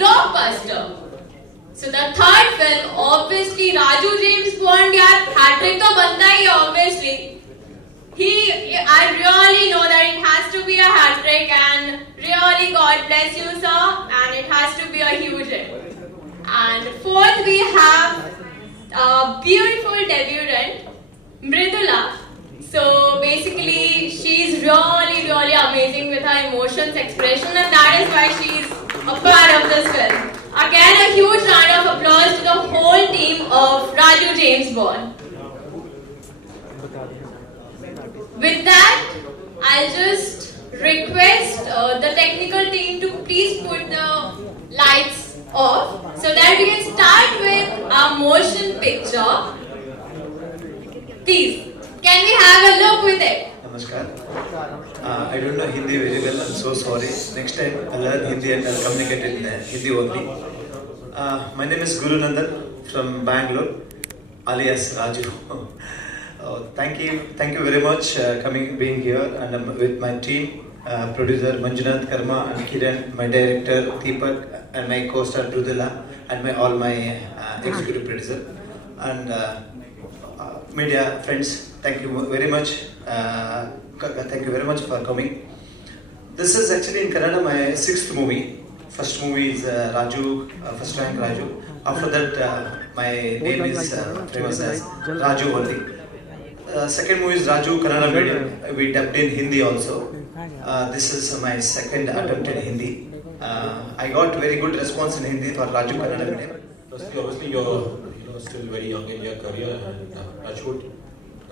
blockbuster. So the third film, obviously Raju James Bond, yaar, hat-trick to banta hi hai, obviously. I really know that it has to be a hat-trick, and really God bless you, sir, and it has to be a huge hit. And fourth, we have a beautiful debutant, Mridula. So basically, she's really amazing with her emotions, expression, and that is why she's a part of this film. Again, a huge round of applause to the whole team of Raju James Bond. With that, I'll just request the technical team to please put the lights off so that we can start with our motion picture. Please, can we have a look with it? Namaskar. I don't know Hindi very well. I'm so sorry. Next time I'll learn Hindi and I'll communicate in Hindi only. My name is Guru Nandan from Bangalore, alias Raju. Thank you very much being here, and I'm with my team, producer Manjunath Karma and Kiran, my director Deepak, and my co-star Mridula, and all my executive producer and media friends. Thank you very much. Thank you very much for coming. This is actually in Kannada my 6th movie. First movie is Raju, first rank Raju. After that, my name is famous as Raju only. Second movie is Raju Kannada medium. We dubbed in Hindi also. This is my second attempt in Hindi. I got very good response in Hindi for Raju Kannada medium. Obviously, you're still very young in your career, and Touchwood.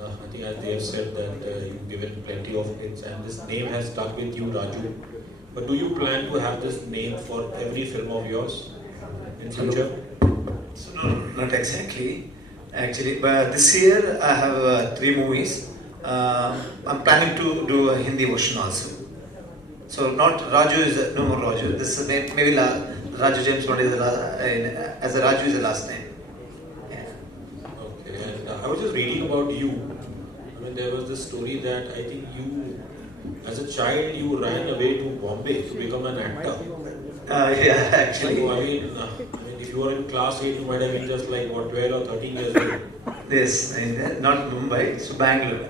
I think as they have said that you've given plenty of hits, and this name has stuck with you, Raju. But do you plan to have this name for every film of yours in future? So no, not exactly. Actually, but this year I have 3 movies. I'm planning to do a Hindi version also. So not Raju is no more Raju. This is maybe Raju James Bond is as a Raju is the last name. Yeah. Okay, and I was just reading about you. I mean, there was this story that I think you, as a child, you ran away to Bombay to become an actor. Yeah, actually. So, I mean, if you were in class 8, you might have been just like, what, 12 or 13 years old? Yes, not Mumbai, it's Bangalore.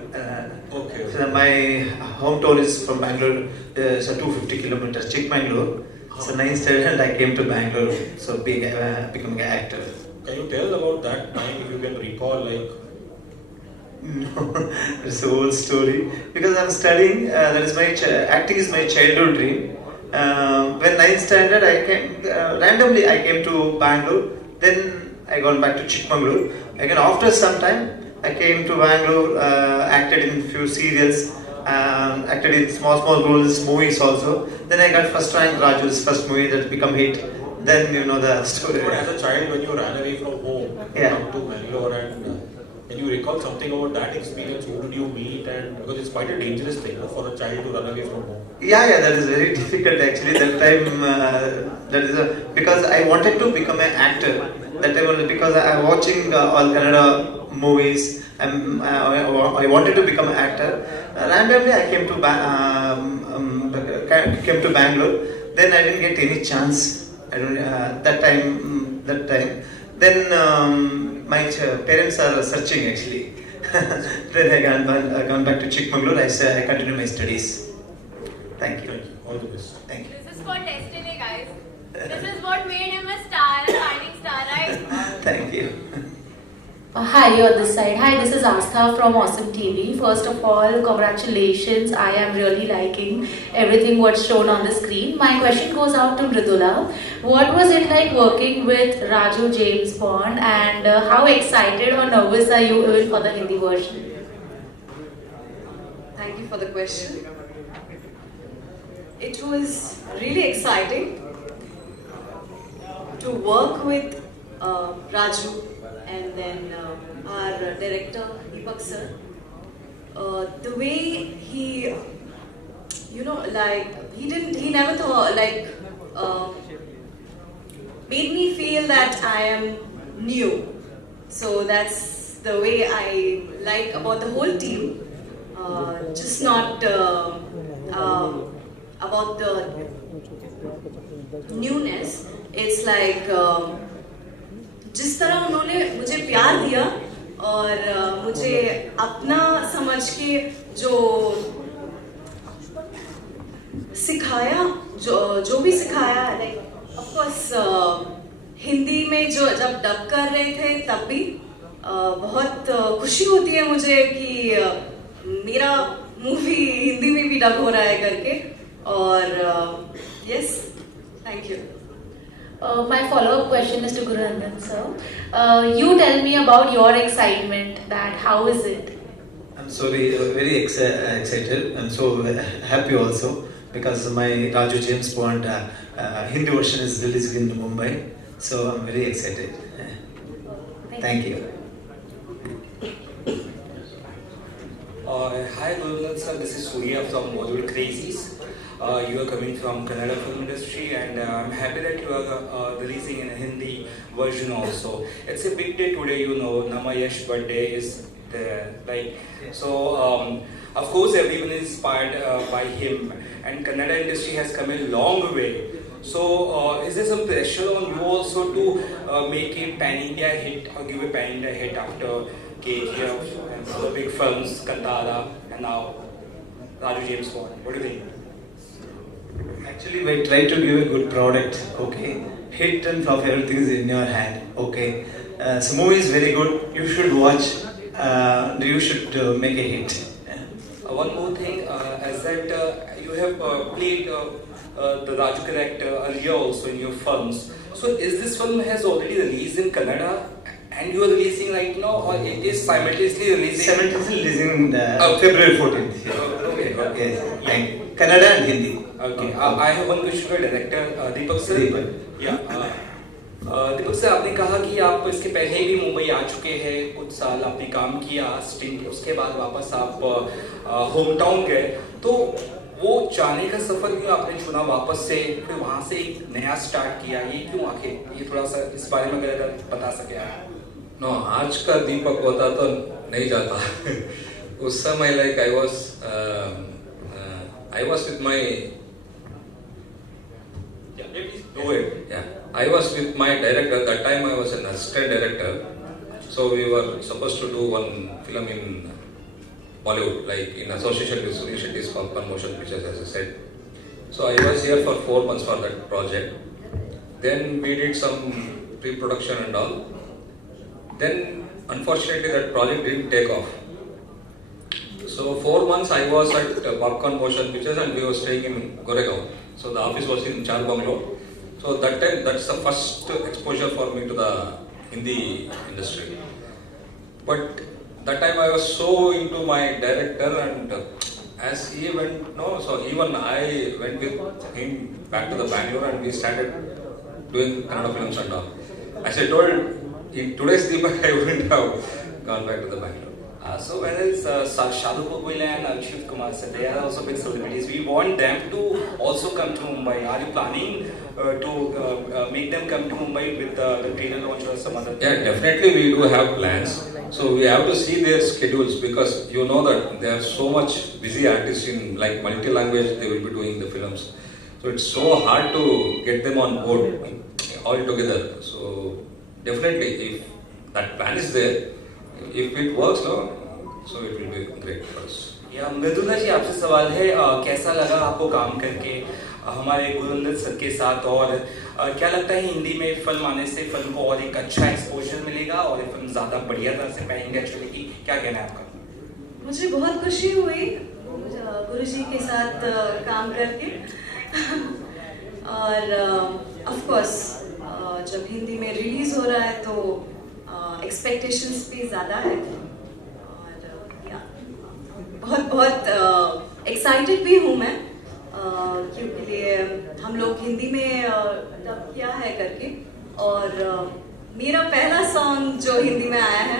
Okay. So my hometown is from Bangalore, so 250 kilometers, Chikmagalur. So 9th standard I came to Bangalore, so becoming an actor. Can you tell about that time, if you can recall, like? No, it's an old story. Because I'm studying, that is acting is my childhood dream. When 9th standard, randomly I came to Bangalore. Then I gone back to Chikmagalur. Again, after some time, I came to Bangalore, acted in few serials, acted in small roles, movies also. Then I got first rank Raju's first movie that become hit. Then you know the story. But as a child, when you ran away from home, Yeah. come to Bangalore, and can you recall something about that experience? Who did you meet? And because it's quite a dangerous thing for a child to run away from home. Yeah, that is very difficult actually. That time, because I wanted to become an actor. That time only because I am watching all Kannada movies. I wanted to become an actor. Randomly, I came to Bangalore. Then I didn't get any chance. I don't that time. Then my parents are searching actually. Then I gone back to Chikmagalur. I continue my studies. Thank you. Thank you. All the best. Thank you. This is for destiny, guys. This is what made him a star, a shining star, right? Thank you. Hi, on this side. Hi, this is Astha from Awesome TV. First of all, congratulations. I am really liking everything what's shown on the screen. My question goes out to Mridula. What was it like working with Raju James Bond, and how excited or nervous are you even for the Hindi version? Thank you for the question. It was really exciting to work with Raju and then our director Deepak sir. The way he, he never thought, made me feel that I am new. So that's the way I like about the whole team. Just not about the newness. It's like जिस तरह उन्होंने मुझे प्यार दिया और मुझे अपना समझ के जो सिखाया, जो भी सिखाया, लाइक ऑफ कोर्स हिंदी में जो जब डब कर रहे थे तब भी बहुत खुशी होती है मुझे कि मेरा मूवी हिंदी में भी डब हो रहा है करके. और yes, thank you. My follow-up question is to Guru Nandan sir. You tell me about your excitement. That how is it? I'm sorry, very excited. I'm so happy also because my Raju James Bond Hindi version is released in Mumbai. So I'm very excited. Thank you. Hi Gurunand sir, this is Surya from Bollywood Crazies. You are coming from Kannada film industry, and I'm happy that you are releasing in a Hindi version also. It's a big day today, you know. Nama Yash birthday is there, like so. Of course, everyone is inspired by him, and Kannada industry has come a long way. So, is there some pressure on you also to make a pan-India hit or give a pan-India hit after KGF and other big films, Kantara, and now Raju James Bond? What do you think? Actually, we try to give a good product, okay? Hit and flop, everything is in your hand, okay? So movie is very good. You should watch. You should make a hit. One more thing, as that you have played the Raju character earlier also in your films. So is this film has already released in Kannada and you are releasing right now, or it is simultaneously releasing? Simultaneously releasing February 14th. Okay. Yes, thank you. Kannada and Hindi. Okay. I have one question for director Deepak sir. Yeah. Deepak sir, आपने कहा कि आप इसके पहले भी मुंबई आ चुके हैं, कुछ साल आपने काम किया स्टिंट, उसके बाद वापस आप होम टाउन गए, तो वो जाने का सफर क्यों आपने चुना वापस से, फिर वहाँ से एक नया स्टार्ट किया, ये क्यों आखिर? ये थोड़ा सा इस बारे में अगर बता सके आप. No, आज का दीपक होता तो नहीं जाता. उस समय like I was with my I was with my director. That time I was an assistant director. So we were supposed to do one film in Bollywood, like in association with Sunil Shetty's Falcon Motion Pictures, as I said. So I was here for 4 months for that project. Then we did some pre-production and all. Then unfortunately that project didn't take off. So 4 months I was at Popcorn Motion Pictures and we were staying in Goregaon. So the office was in Char Bungalow. So that time, that's the first exposure for me to the Hindi industry. But that time I was so into my director, and as he went, so even I went with him back to the Bangalore and we started doing Kannada films and all. As I told, in today's Deepak I wouldn't have gone back to the Bangalore. So whether it's Shadu Kapoor and Akshay Kumar, so they are also big celebrities. We want them to also come to Mumbai. Are you planning to make them come to Mumbai with the trailer launch or some other? Yeah, definitely we do have plans. So we have to see their schedules because you know that they are so much busy artists in like multi-language. They will be doing the films. So it's so hard to get them on board all together. So definitely, if that plan is there, if it works, so it will be great for us. या मृदुला जी, आपसे सवाल है, कैसा लगा आपको काम करके हमारे गुरुनंदन सर के साथ, और क्या लगता है हिंदी में फिल्म आने से फिल्म को और एक अच्छा एक्सपोजर मिलेगा और ये फिल्म ज्यादा बढ़िया तरह से पैन-इंडिया चलेगी? क्या कहना है आपका? मुझे बहुत खुशी हुई गुरुजी के साथ काम करके और ऑफ कोर्स जब हिंदी में रिलीज हो रहा है तो एक्सपेक्टेशंस भी ज़्यादा है और बहुत बहुत एक्साइटेड भी हूँ मैं क्योंकि हम लोग हिंदी में डब किया है करके, और मेरा पहला सॉन्ग जो हिंदी में आया है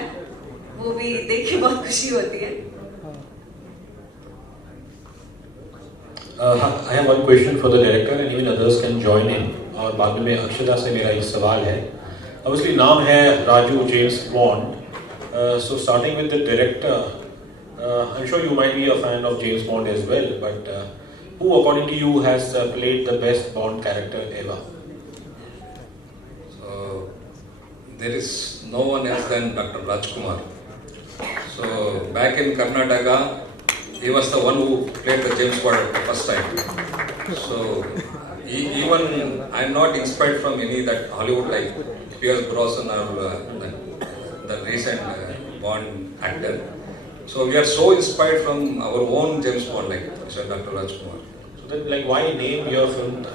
वो भी देख के बहुत खुशी होती है. I have one question for the director and even others can join in. और बाद में अक्षदा से मेरा ये सवाल है. Obviously नाम है Raju James Bond. So starting with the director, I'm sure you might be a fan of James Bond as well, but who according to you has played the best Bond character ever? So there is no one else than Dr. Rajkumar. So back in Karnataka, he was the one who played the James Bond the first time. So even I'm not inspired from any that Hollywood like Pierce Brosnan or the recent Bond actor. So we are so inspired from our own James Bond, like Mr. Dr. Rajkumar. So then, like, why name your film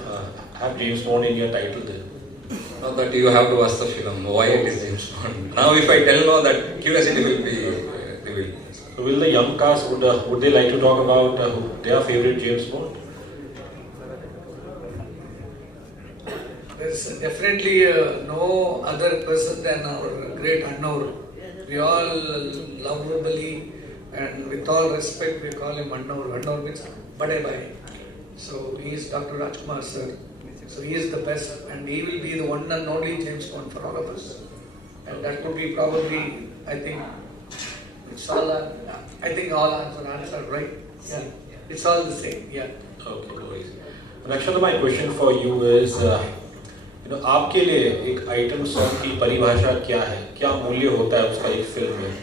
have James Bond in your title then? Now that you have to watch the film, why it is James Bond. Now if I tell now, that curiosity will be revealed. So will the young cast, would they like to talk about their favorite James Bond? There's definitely no other person than our great Annoor. We all lovably and with all respect we call him Annoor. Annoor means Bade Bhai. So he is Dr. Rajkumar sir. So he is the best and he will be the one and only James Bond for all of us. And that would be probably, I think, it's all, I think all answers are right. Yeah, it's all the same. Yeah. Okay, no worries. Rakshana, my question for you is, आपके लिए एक item song की परिभाषा क्या है? क्या मूल्य होता है उसका एक फिल्म में?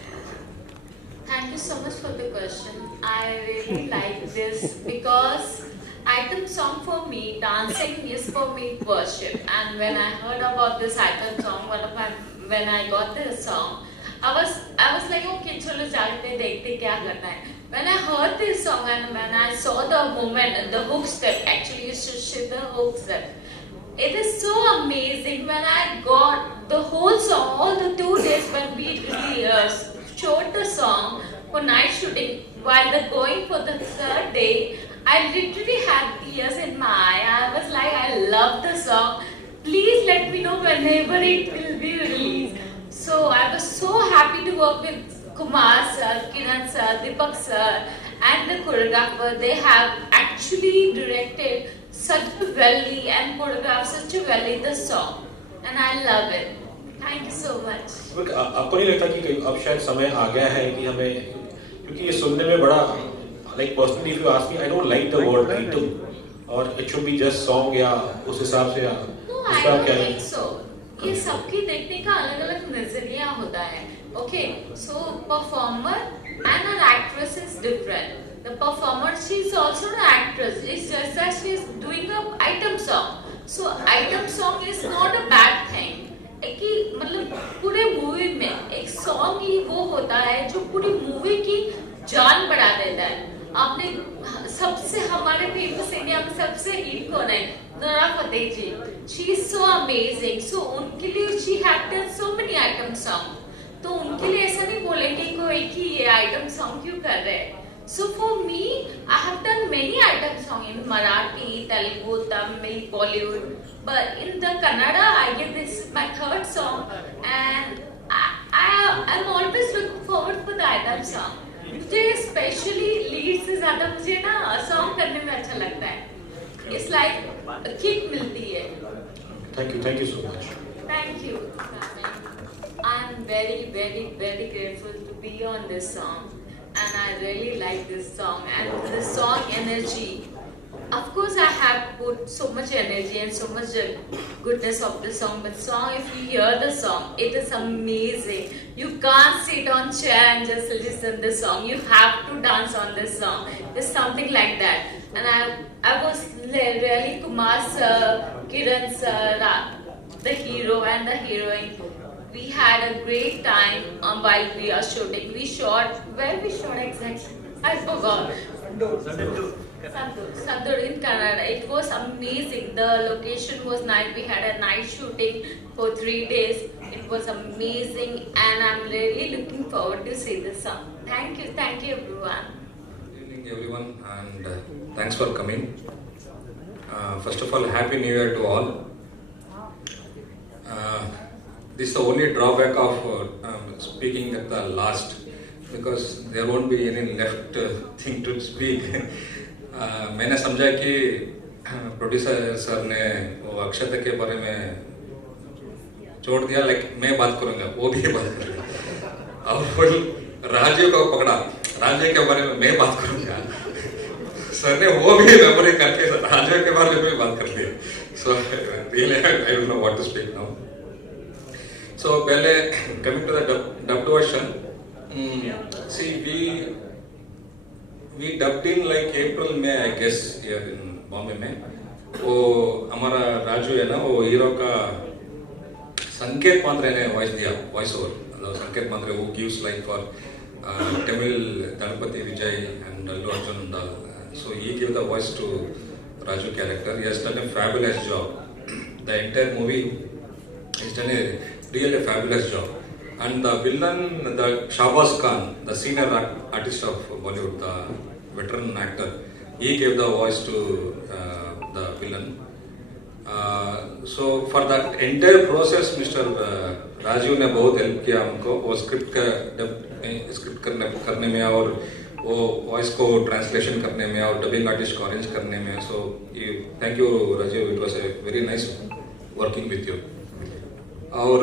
Thank you so much for the question. I really like this because item song for me, dancing is for me worship. And when I heard about this item song, when I got this song, I was like, okay, chalo jaate dekhte kya karna hai. When I heard this song and when I saw the moment, the hook step, actually you should see the hook step. It is so amazing when I got the whole song, all the 2 days when we really showed the song for night shooting. While going for the 3rd day, I literally had tears in my eye. I was like, I love the song. Please let me know whenever it will be released. So I was so happy to work with Kumar sir, Kiran sir, Deepak sir and the choreographer. They have actually directed such a well and choreographed such a well the song. And I love it. Thank you so much. आपको नहीं लगता कि अब शायद समय आ गया है कि हमें, क्योंकि ये सुनने में बड़ा, like personally if you ask me, I don't like the word item or it should be just song या उस हिसाब से या No, I don't think so. ये सबकी देखने का अलग-अलग नजरिया होता है. Okay, so performer and an actress is different. The performer, she is also an actress. It's just that she is doing an item song. So item song is not a bad thing. कि मतलब पूरे movie में एक song ही वो होता है जो पूरी मूवी की जान बढ़ा देता है. आपने सबसे हमारे फेमस इंडिया में सबसे हिट कौन है? Nora Fatehi ji. She is so amazing. So उनके लिए she had done so many item song. तो उनके लिए ऐसा नहीं बोलेंगे कोई कि ये आइटम सॉन्ग क्यों कर रहे हैं. So for me, I have done many item songs in Marathi, Telugu, Tamil, Bollywood. But in the Kannada, I guess this is my 3rd song, and I'm always looking forward for the item song. मुझे especially lead से ज़्यादा मुझे ना song करने में अच्छा लगता है. It's like kick मिलती है. Thank you so much. Thank you. I'm very, very, very grateful to be on this song. And I really like this song and the song energy. Of course, I have put so much energy and so much goodness of the song. But song, if you hear the song, it is amazing. You can't sit on chair and just listen the song. You have to dance on this song. It's something like that. And I was really Kumar sir, Kiran sir, the hero and the heroine. We had a great time while we are shooting. We shot, where we shot exactly? I forgot. Sandur in Kannada. It was amazing. The location was nice. We had a night shooting for 3 days. It was amazing and I'm really looking forward to see this song. Thank you everyone. Good evening everyone and thanks for coming. First of all, Happy New Year to all. This is the only drawback of speaking at the last because there won't be any left thing to speak. मैंने समझा कि producer sir ने वो अक्षता के बारे में छोड़ दिया, लाइक मैं बात करूंगा, वो भी बात करेगा और फिर राजीव को पकड़ा, राजीव के बारे में मैं बात करूंगा. सर ने वो भी मेमोरी करके राजू के बारे में भी बात कर दिया. So really I don't know what to speak now. So पहले coming to the dubbed version, see we dubbed in like April May I guess here in Bombay में. वो हमारा राजू है ना, वो हीरो का संकेत मात्रे ने वॉइस दिया, वॉइस ओवर. संकेत मात्रे वो gives like for Tamil Ganapati Vijay and Allu Arjun and all. So he gave the voice to Raju character. He has done a fabulous job. The entire movie has done a really fabulous job. And the villain, the Shahbaz Khan, the senior artist of Bollywood, the veteran actor, he gave the voice to the villain. So for that entire process, Mr. Raju ने बहुत help किया हमको, वो script करने में और वो voice को ट्रांसलेशन करने में और डबिंग आर्टिस्ट को अरेंज करने में. So thank you Raju, it was a very nice working with you. और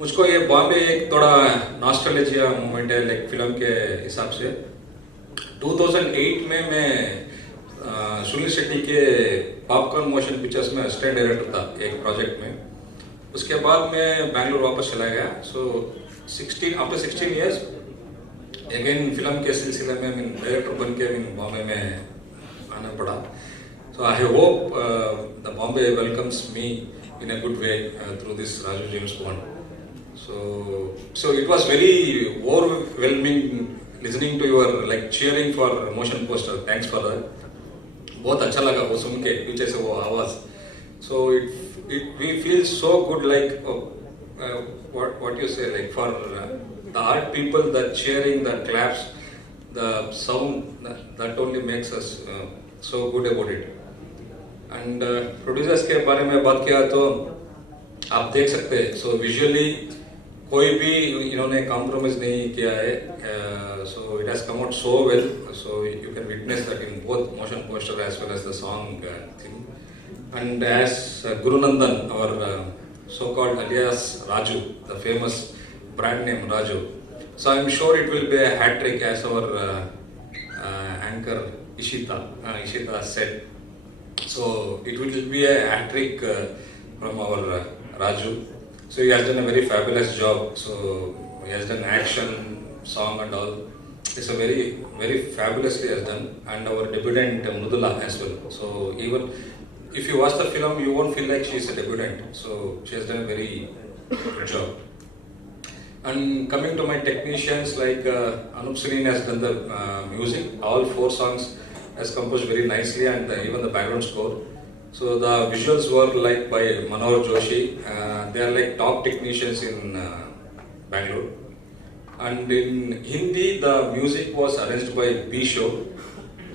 मुझको ये बॉम्बे एक थोड़ा नॉस्टैल्जिया मोमेंट है लाइक फिल्म के हिसाब से. 2008 में मैं सुनील शेट्टी के पॉपकॉर्न मोशन पिक्चर्स में असिस्टेंट डायरेक्टर था एक प्रोजेक्ट में. उसके बाद मैं बैंगलोर वापस चला गया. So after 16 years again film के सिलसिले में मैं डायरेक्टर बन के मैं बॉम्बे में आना पड़ा. So I hope the Bombay welcomes me in a good way through this Raju James Bond. So it was very overwhelming listening to your like cheering for motion poster. Thanks for that. बहुत अच्छा लगा वो सुन के पीछे से वो आवाज. So we feel so good like what you say like for the art people, the cheering, the claps, the sound that only makes us so good about it. And producers के बारे में बात किया तो आप देख सकते हैं. So visually कोई भी इन्होंने कॉम्प्रोमाइज नहीं किया है. So it has come out so well. So you can witness that in both motion poster as well as the song thing. And as Guru Nandan, our so-called alias Raju, the famous brand name Raju. So I'm sure it will be a hat trick as our anchor Ishita said. So it will be a hat trick from our Raju. So he has done a very fabulous job. So he has done action, song and all. It's a very, very fabulously has done. And our debutant Mridula as well. So even if you watch the film, you won't feel like she is a debutant. So she has done a very good job. And coming to my technicians, like Anup Sineen has done the music. All 4 songs has composed very nicely, and even the background score. So the visuals were like by Manohar Joshi. They are like top technicians in Bangalore. And in Hindi, the music was arranged by B. Show.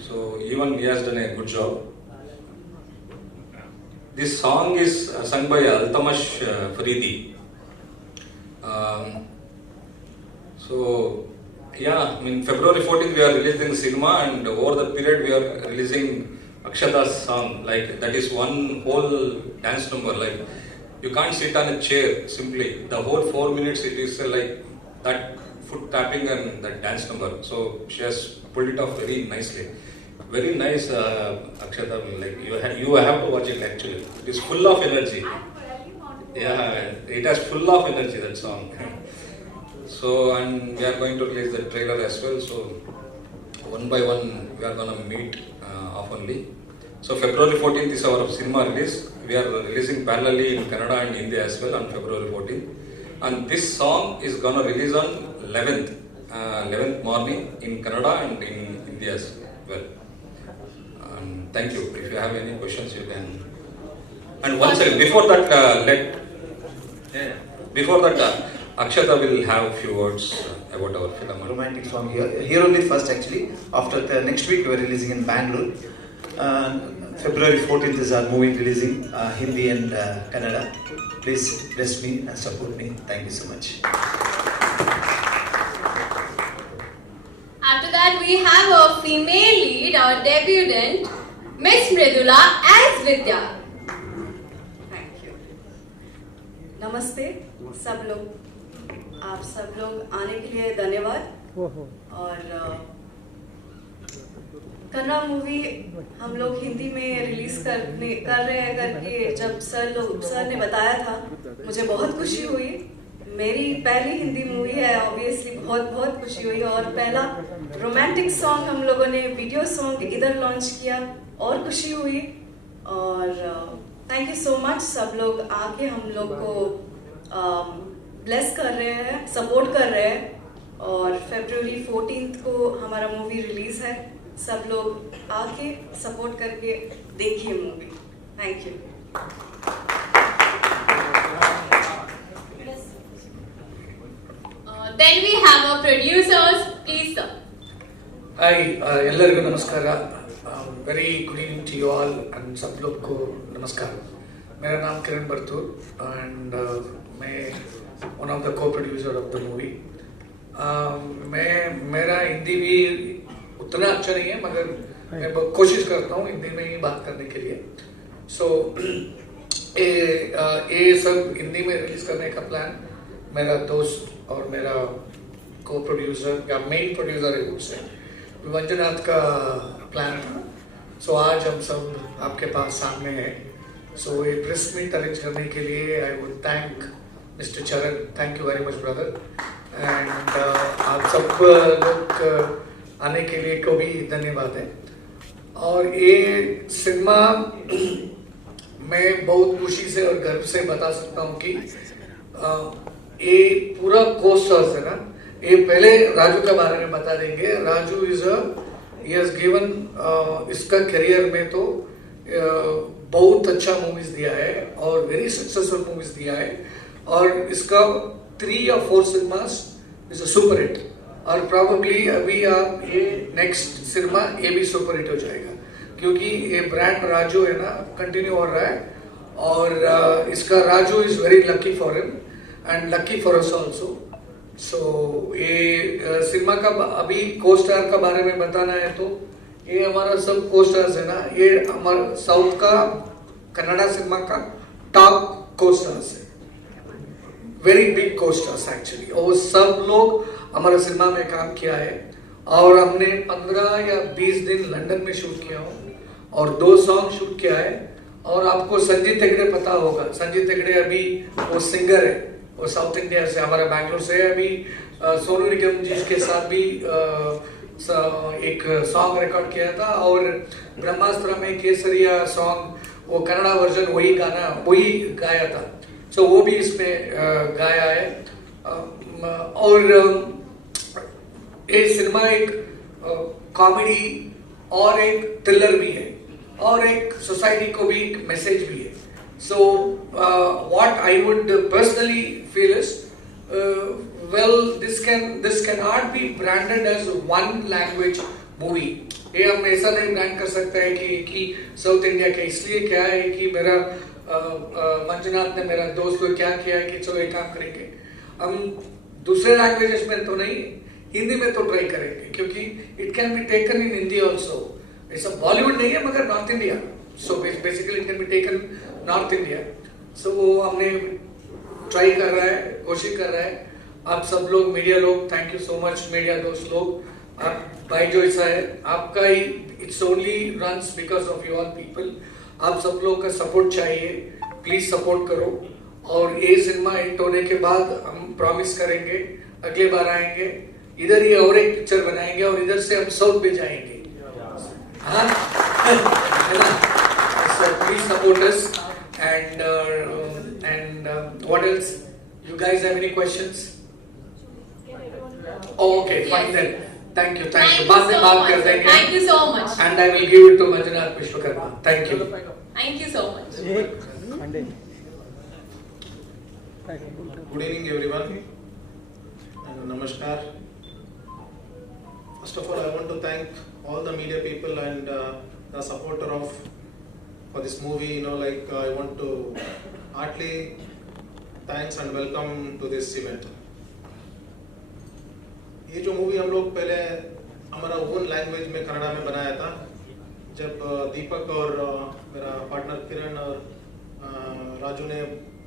So even he has done a good job. This song is sung by Altamash Faridi. So yeah, I mean February 14th we are releasing cinema, and over the period we are releasing Akshata's song. Like that is one whole dance number. Like you can't sit on a chair simply. The whole 4 minutes it is like that foot tapping and that dance number. So she has pulled it off very nicely. Very nice, Akshata. Like you have to watch it actually. It is full of energy. Yeah, it has full of energy, that song. So and we are going to release the trailer as well. So one by one we are gonna meet oftenly. So February 14th is our cinema release. We are releasing parallelly in Kannada and Hindi as well on February 14th. And this song is gonna release on 11th morning in Kannada and in Hindi as well. And thank you. If you have any questions, you can. And one second, before that, Akshata will have a few words about our film. Romantic song here only first actually. After the next week we are releasing in Bangalore. February 14th is our movie releasing Hindi and Kannada. Please bless me and support me. Thank you so much. After that, we have a female lead, our debutant, Miss Mridula as Vidya. Thank you. नमस्ते सब लोग. आप सब लोग आने के लिए धन्यवाद. और कन्नड़ा मूवी हम लोग हिंदी में रिलीज कर रहे हैं करके जब सर ने बताया था, मुझे बहुत खुशी हुई। मेरी पहली हिंदी मूवी है, ऑब्वियसली बहुत खुशी हुई। और पहला रोमांटिक सॉन्ग हम लोगों ने वीडियो सॉन्ग इधर लॉन्च किया, और खुशी हुई। और थैंक यू सो मच, सब लोग आके हम लोग को ब्लेस कर रहे हैं, सपोर्ट कर रहे हैं। और February 14th को हमारा मूवी रिलीज है, सब लोग आके सपोर्ट करके देखिए movie. Thank you. Then we have our producers, please sir. Hi, ಎಲ್ಲರಿಗೂ ನಮಸ್ಕಾರ. Very good evening to you all and सब लोग को नमस्कार. मेरा नाम किरण बरतूर and मैं one of the co-producer of the movie. मेरा हिंदी भी उतना अच्छा नहीं है, मगर मैं कोशिश करता हूँ हिंदी में ही बात करने के लिए. So ये सब हिंदी में रिलीज करने का प्लान मेरा दोस्त और मेरा को प्रोड्यूसर या मेन प्रोड्यूसर है उससे मंजुनाथ का प्लान था. सो आज हम सब आपके पास सामने हैं. सो ये प्रेस मीट अरेंज करने के लिए आई वुड थैंक मिस्टर चरण. Thank you very much brother. And आप सब लोग आने के लिए को भी धन्यवाद है. और ये सिनेमा मैं बहुत खुशी से और गर्व से बता सकता हूँ कि ये पूरा कोस्टर्स है ना, ये पहले राजू के बारे में बता देंगे. राजू he has given इसका करियर में तो बहुत अच्छा मूवीज दिया है और वेरी सक्सेसफुल मूवीज दिया है. और इसका 3 या 4 cinemas is a super hit. और प्रॉबेबली अभी आप ये नेक्स्ट सिनेमा ये भी सुपर हिट हो जाएगा, क्योंकि ये ब्रांड राजू है ना कंटिन्यू हो रहा है. और इसका Raju is very lucky for him and lucky for us also. So ये सिनेमा का अभी को स्टार का बारे में बताना है तो ये हमारा सब को स्टार्स है ना, ये हमारा साउथ का कन्नड़ा सिनेमा का टॉप को स्टार्स है, वेरी बिग को स्टार्स एक्चुअली. और सब लोग हमारा सिनेमा में काम किया है. और हमने 15 या 20 दिन लंदन में शूट किया हो और 2 सॉन्ग शूट किया है. और आपको संजीत हेगड़े पता होगा. संजीत हेगड़े अभी वो सिंगर है, वो साउथ इंडिया से, हमारा बैंगलोर से है. अभी सोनू निगम जी के साथ भी एक सॉन्ग रिकॉर्ड किया था. और ब्रह्मास्त्र में केसरिया सॉन्ग वो कन्नड़ा वर्जन वही गाया था. सो वो भी इसमें गाया है. और ये सिनेमा एक कॉमेडी और एक थ्रिलर भी है और एक सोसाइटी को भी एक मैसेज भी है. So what I would personally feel is, well, this cannot be branded as one language movie. ये हम ऐसा नहीं ब्रांड कर सकते हैं कि साउथ इंडिया के. इसलिए क्या है कि मेरा मंजुनाथ ने मेरा दोस्त को क्या किया है कि चलो एक काम करेंगे, हम दूसरे लैंग्वेजेस में तो नहीं, हिंदी में तो ट्राई करेंगे, क्योंकि it can be taken in Hindi also. ऐसा बॉलीवुड नहीं है मगर north India. So basically it can be taken north India. So वो हमने ट्राई कर रहा है, कोशिश कर रहा है. आप सब लोग मीडिया लोग, thank you so much media दोस्त लोग. आप भाई जो ऐसा है आपका ही, it's only runs because of you all people. आप सब लोग का सपोर्ट चाहिए, प्लीज सपोर्ट करो. और ये सिनेमा हिट होने के बाद हम प्रॉमिस करेंगे अगले बार आएंगे इधर ही और एक पिक्चर बनाएंगे और इधर से हम साउथ पे जाएंगे. हाँ so please support us. And what else? You guys have any questions? Oh, okay, fine then. Thank you. बाद में बात कर देंगे. Thank you so much. And I will give it to Manjunath Vishwakarma. Thank you. Thank you so much. Good evening everyone and namaskar. First of all, I want to thank all the media people and the supporter of for this movie. I want to heartily thanks and welcome to this event. ये जो movie हम लोग पहले हमारा own language में कन्नड़ा में बनाया था, जब दीपक और मेरा पार्टनर किरण और राजू ने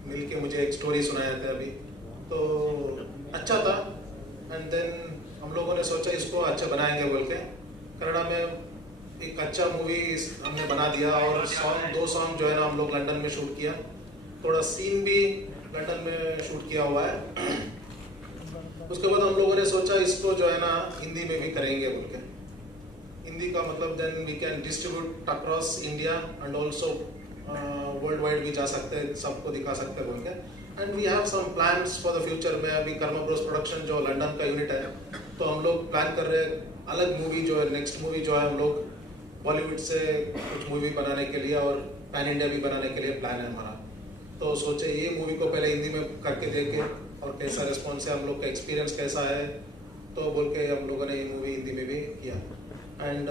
मिलके मुझे एक स्टोरी सुनाया था अभी, तो अच्छा था. एंड देन हम लोगों ने सोचा इसको अच्छा बनाएंगे बोल के कन्नड़ा में एक अच्छा मूवी हमने बना दिया और दो सॉन्ग जो है ना हम लोग लंदन में शूट किया, थोड़ा सीन भी लंदन में शूट किया हुआ है। उसके बाद हम लोगों ने सोचा इसको जो है ना हिंदी में भी करेंगे बोल के। हिंदी का मतलब then we can distribute across India and also world wide भी जा सकते हैं, सबको दिखा सकते हैं बोल के। And we have some plans for the future में। अभी कर्मा ब्रोस प्रोडक्शन जो लंदन का यूनिट है, तो हम लोग प्लान कर रहे हैं अलग मूवी जो है, नेक्स्ट मूवी जो है हम लोग बॉलीवुड से कुछ मूवी बनाने के लिए और पैन इंडिया भी बनाने के लिए प्लान है हमारा। तो सोचे ये मूवी को पहले हिंदी में करके देखे और कैसा रिस्पॉन्स है, हम लोग का एक्सपीरियंस कैसा है, तो बोल के हम लोगों ने ये मूवी हिंदी में भी किया। एंड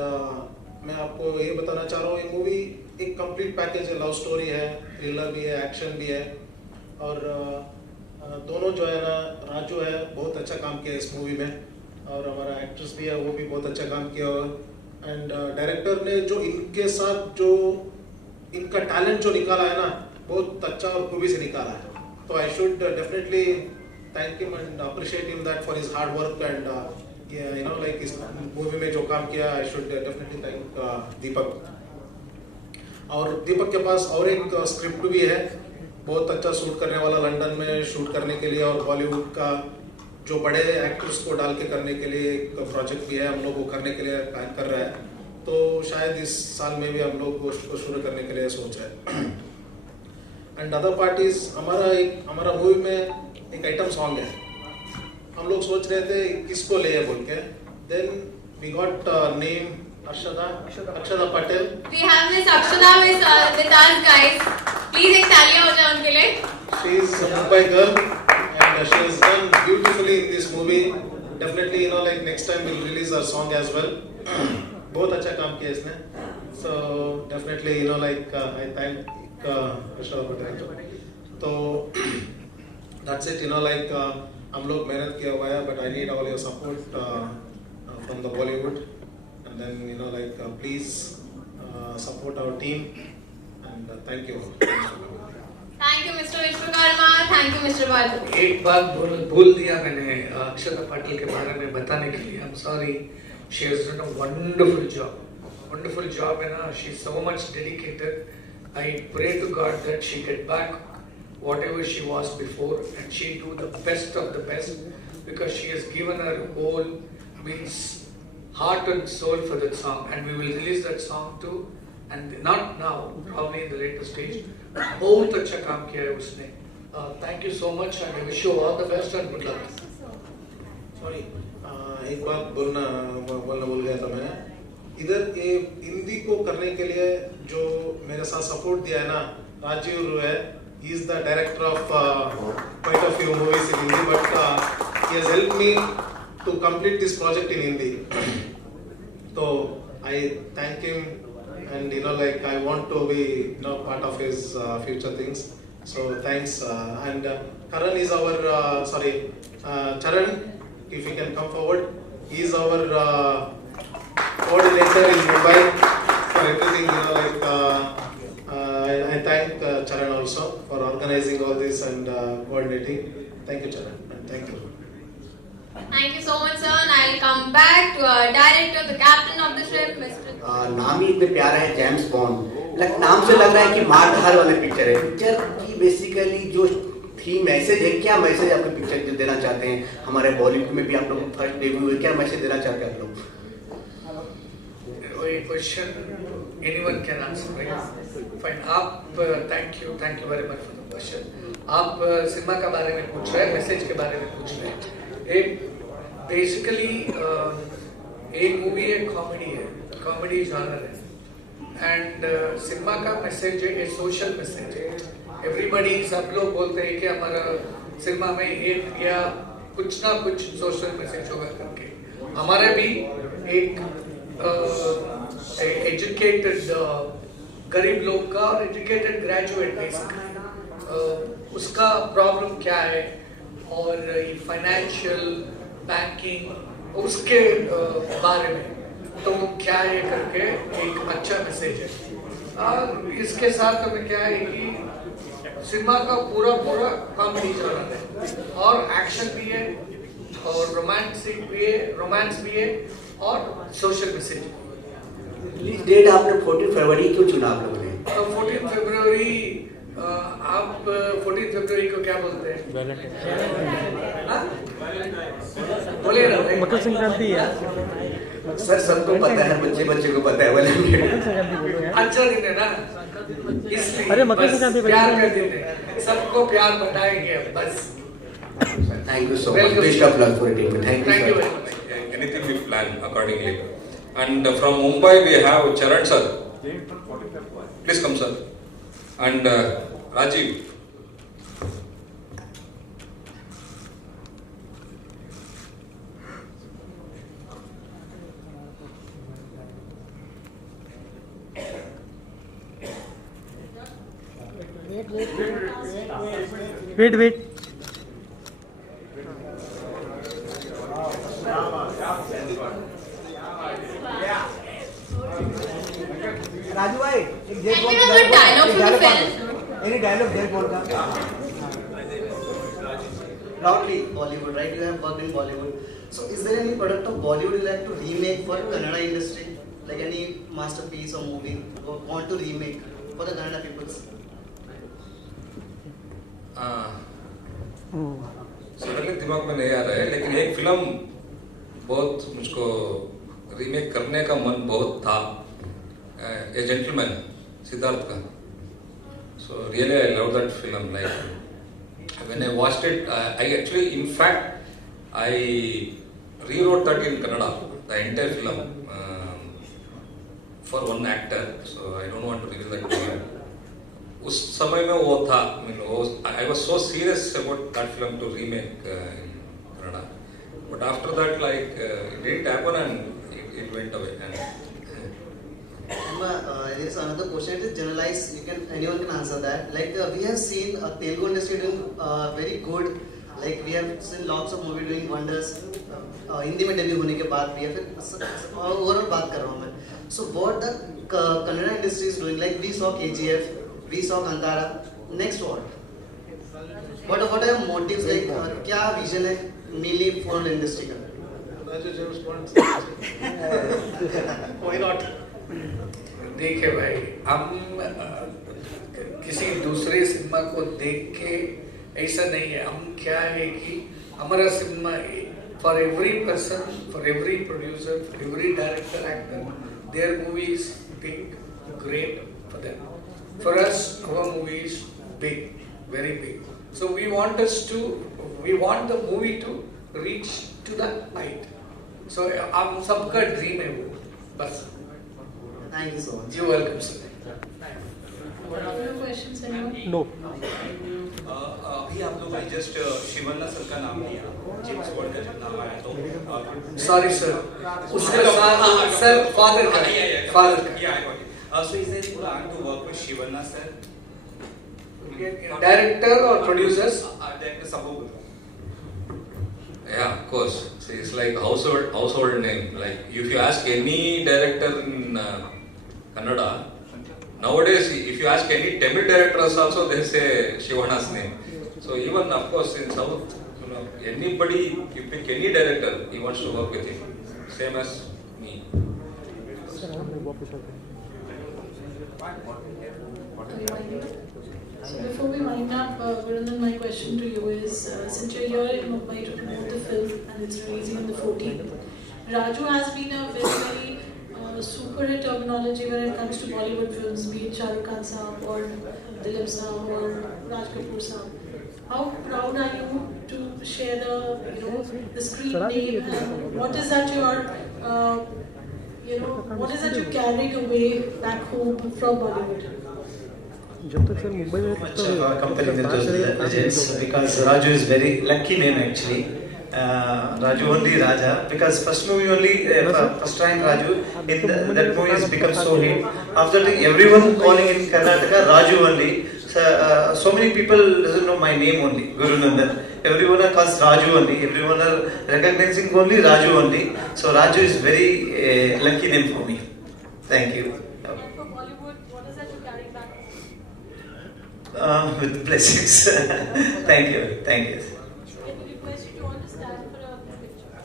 मैं आपको ये बताना चाह रहा हूँ, ये मूवी एक कंप्लीट पैकेज है, लव स्टोरी है, थ्रिलर भी है, एक्शन भी है। और दोनों जो है ना, राजू है बहुत अच्छा काम किया इस मूवी में, और हमारा एक्ट्रेस भी है वो भी बहुत अच्छा काम किया। एंड डायरेक्टर ने जो इनके साथ जो इनका टैलेंट जो निकाला है ना, बहुत अच्छा और खूबी से निकाला है। तो I should definitely thank him and appreciate him that for his hard work and you know like इस मूवी में जो काम किया। आई शुड डेफिनेटली थैंक दीपक। और दीपक के पास और एक स्क्रिप्ट भी है, बहुत अच्छा शूट करने वाला, लंदन में शूट करने के लिए और बॉलीवुड का जो बड़े एक्टर्स को डाल के करने के लिए एक प्रोजेक्ट भी है, हम लोग वो करने के लिए प्लान कर रहे हैं। तो शायद इस साल में भी हम लोग उसको शुरू करने के लिए सोच रहे हैं। एंड अदर पार्टीज, हमारा मूवी में एक आइटम सॉन्ग है, हम लोग सोच रहे थे किसको ले बोल के। Then we got name Akshada Patel. We have Miss Akshada with us, guys. Please एक तालियां हो जाए उनके लिए। She is a Mumbai girl and she has done beautifully in this movie. Definitely, you know, like next time we'll release her song as well. बहुत अच्छा काम किया इसने। So definitely, you know, like I thank Akshada Patel. तो that's it, you know, like हम लोग मेहनत किया हुआ है, but I need all your support from the Bollywood. And then, you know, like please support our team and thank you. Thank you, Mr. Vishwakarma. Thank you, Mr. Balu. एक बात भूल दिया मैंने अक्षता पाटिल के बारे में बताने के लिए। I'm sorry. She has done a wonderful job. Wonderful job, है ना? She is so much dedicated. I pray to God that she get back whatever she was before and she do the best of the best, because she has given her whole means heart and soul for that song, and we will release that song too, and not now, probably in the later stage. बहुत अच्छा काम किया है उसने। Thank you so much and I wish you all the best and good luck. Sorry, एक बात बोलना भूल गया था मैं। इधर ये हिंदी को करने के लिए जो मेरे साथ सपोर्ट दिया है ना, राजीव है, he is the director of quite a few movies in Hindi, but he has helped me to complete this project in Hindi. So I thank him, and you know, like I want to be, you know, part of his future things. So thanks. And Karan is our Charan, if he can come forward. He is our coordinator in Mumbai for everything. You know, like I thank Charan also for organizing all this and coordinating. Thank you, Charan, and thank you. Thank you so much, sir. And I'll come back to our director, the captain of the ship, Mr. नाम ही इतने प्यारा है, James bond. नाम से लग रहा है कि मार धार वाले पिक्चर है। पिक्चर की बेसिकली जो थी मैसेज है, क्या मैसेज आपके पिक्चर देना चाहते हैं? हमारे बॉलीवुड में भी आप लोग फर्स्ट डेब्यू हुए, क्या मैसेज देना चाहते हैं आप लोग? वही question anyone can answer, right? Fine. आप thank you very much for the question. आप सिनेमा के बारे में पूछ रहे हैं, मैसेज के बारे में पूछ रहे हैं। एक बेसिकली एक मूवी है, कॉमेडी जॉनर है, एंड सिनेमा का मैसेज है, एक सोशल मैसेज है। एवरीबडी, सब लोग बोलते हैं कि हमारा सिनेमा में एक या कुछ ना कुछ सोशल मैसेज होगा करके। हमारा भी एक एजुकेटेड गरीब लोग का और एजुकेटेड ग्रेजुएट बेसिकली उसका प्रॉब्लम क्या है और फाइनेंशियल बैंकिंग उसके बारे में तो क्या है करके एक अच्छा मैसेज है। और इसके साथ हमें क्या है कि सिनेमा का पूरा कॉमेडी जॉनर है और एक्शन भी है और रोमांस भी है और सोशल मैसेज। रिलीज डेट आपने 14 फरवरी क्यों चुना आप लोगों ने? 14 फरवरी आप 14 फरवरी को क्या बोलते हैं? बोलिए ना। मकर संक्रांति है सर, सबको पता है, बच्चे को पता है। अच्छा दिन है ना, इसलिए अरे मकर संक्रांति प्यार कर देते, सबको प्यार बताएंगे बस। Thank you so much. Best of luck for it. Thank you, Thank you sir. very much. Anything we plan accordingly. And from Mumbai we have Charan sir. Please come sir. And Rajiv. Wait Raju भाई, एक Can we know what dialogue from the film? Any dialogue there बोल का? Proudly Bollywood, right? You have worked in Bollywood. So is there any product of Bollywood you like to remake for Kannada industry? Like any masterpiece or movie you want to remake for the Kannada peoples? Suddenly दिमाग में नहीं आ रहा है, लेकिन एक film बहुत मुझको remake करने का मन बहुत था, ए जेंटलमैन सिद्धार्थ का. So really I love that film. Like when I watched it, I actually in fact I rewrote that in Kannada, the entire film, for one actor. So I don't want to reveal that to you. उस समय में वो था, I was so serious about that film to remake in Kannada. But after that, like it didn't happen and it went away. There is another question. It is generalized. Anyone can answer that. Like we have seen Telugu industry doing very good. Like we have seen lots of movie doing wonders. Hindi में debut होने के बाद भी, या फिर overall बात कर रहा हूँ मैं. So what the Kannada industry is doing? Like we saw KGF, we saw Kantara. Next what? What are your motives? Like क्या vision है mainly for the industry का? Why not? देखिए भाई, हम किसी दूसरे सिनेमा को देख के ऐसा नहीं है. हम क्या है कि हमारा cinema for every person, for every producer, for every director, actor, their movie is big, great for them. For us, our movie is big, very big. So we want the movie to reach to that height. So हम सबका dream है वो, बस. Thank you so much. You're welcome, sir. Other questions, anyone? No. अभी आप लोगों ने just Shivanna sir का नाम लिया, जेम्स बॉन्ड का जब नाम आया तो Sorry, sir. उसका sir father का. So is there any plan to work with Shivanna sir? Director or producers? Director सब लोग. Yeah, of course. See, it's like household name. Like if you ask any director in Kannada, nowadays if you ask any Tamil directors also, they say Shivanna's name. So even of course in South, anybody, you pick any director, he wants to work with him. Same as me. So before we wind up, Gurundan, my question to you is, since you're here in Mumbai to promote the film and it's releasing on the 14th, Raju has been a very super hit terminology when it comes to Bollywood films, be it Shah Rukh Khan Saab or Dilip Saab or Raj Kapoor Saab. How proud are you to share the screen name, and what is that you carried away back home from Bollywood? जब तक sir Mumbai में comparing the legends, because Raju is very lucky name actually. Raju only Raja, because first movie only first time Raju in that movie has become so hit. After that everyone calling in Karnataka Raju only. So many people doesn't know my name only, Guru Nandan. Everyone calls Raju only. Everyone are recognizing only Raju only. So Raju is very lucky name for me. Thank you. For Bollywood, what is that you carry back? With blessings. Thank you. Thank you. Can we request you to all to stand for a picture?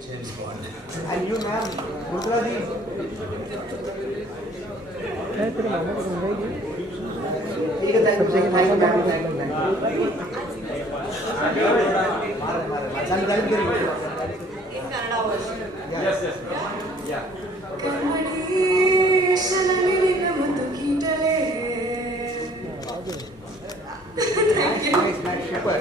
James Bond. And you, ma'am, Mudra ji. है तेरे मामा को समझाएगी ठीक है, thank you, thank you, thank you, thank you. In Kannada also. Yes, yes. Yeah. ಕನ್ನಡಿ ಶನನಿನ ಮತ್ತು ಕೀಟಲೆ. Thank you. Super.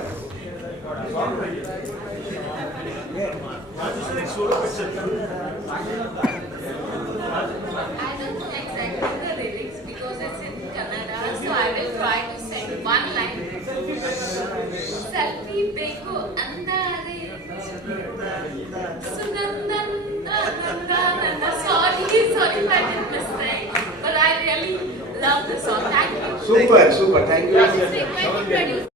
I don't know exactly the lyrics because it's in Kannada, so I will try to sing one line. Selfie beko andare Sunandan Nandananda. Sorry if I did mistake, but I really love the song. Thank you. Super, super. Thank you. Raju Singh, when you produce